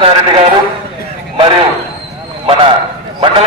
శివరామకృష్ణారెడ్డి గారు మరియు మన మండల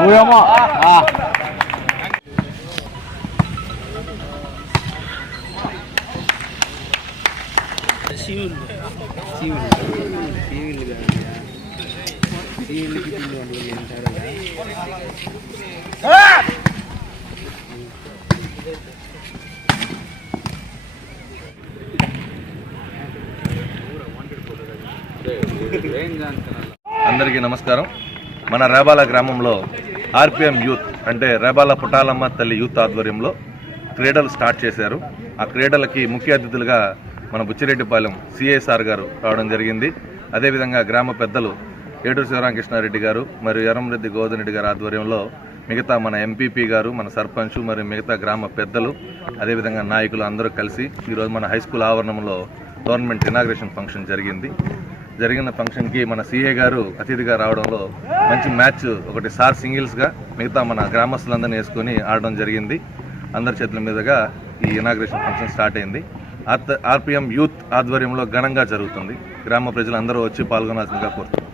ప్ర- బ్యాట్ బాల్ శివులు శివులు శివులు శివులకి తిండి అంటారు అందరికీ నమస్కారం మన రేబాల గ్రామంలో ఆర్పిఎం యూత్ అంటే రేబాల పుటాలమ్మ తల్లి యూత్ ఆధ్వర్యంలో క్రీడలు స్టార్ట్ చేశారు. ఆ క్రీడలకి ముఖ్య అతిథులుగా మన బుచ్చిరెడ్డిపాలెం సిఐసార్ గారు రావడం జరిగింది. అదేవిధంగా గ్రామ పెద్దలు ఏటూరు శివరామకృష్ణారెడ్డి గారు మరియు ఎర్రంరెడ్డి గోవర్ధన్ రెడ్డి గారి ఆధ్వర్యంలో మిగతా మన ఎంపీపీ గారు మన సర్పంచ్ మరియు మిగతా గ్రామ పెద్దలు అదేవిధంగా నాయకులు అందరూ కలిసి ఈరోజు మన హై స్కూల్ ఆవరణంలో గవర్నమెంట్ ఇనాగ్రేషన్ ఫంక్షన్ జరిగింది. జరిగిన ఫంక్షన్కి మన సీఏ గారు అతిథిగా రావడంలో మంచి మ్యాచ్ ఒకటి సార్ సింగిల్స్గా మిగతా మన గ్రామస్తులందరినీ వేసుకొని ఆడడం జరిగింది. అందరి చేతుల మీదుగా ఈ ఇనాగ్రేషన్ ఫంక్షన్ స్టార్ట్ అయింది. ఆర్త- ఆర్పిఎం యూత్ ఆధ్వర్యంలో ఘనంగా జరుగుతుంది. గ్రామ ప్రజలందరూ వచ్చి పాల్గొనాల్సిందిగా కోరుతున్నాం.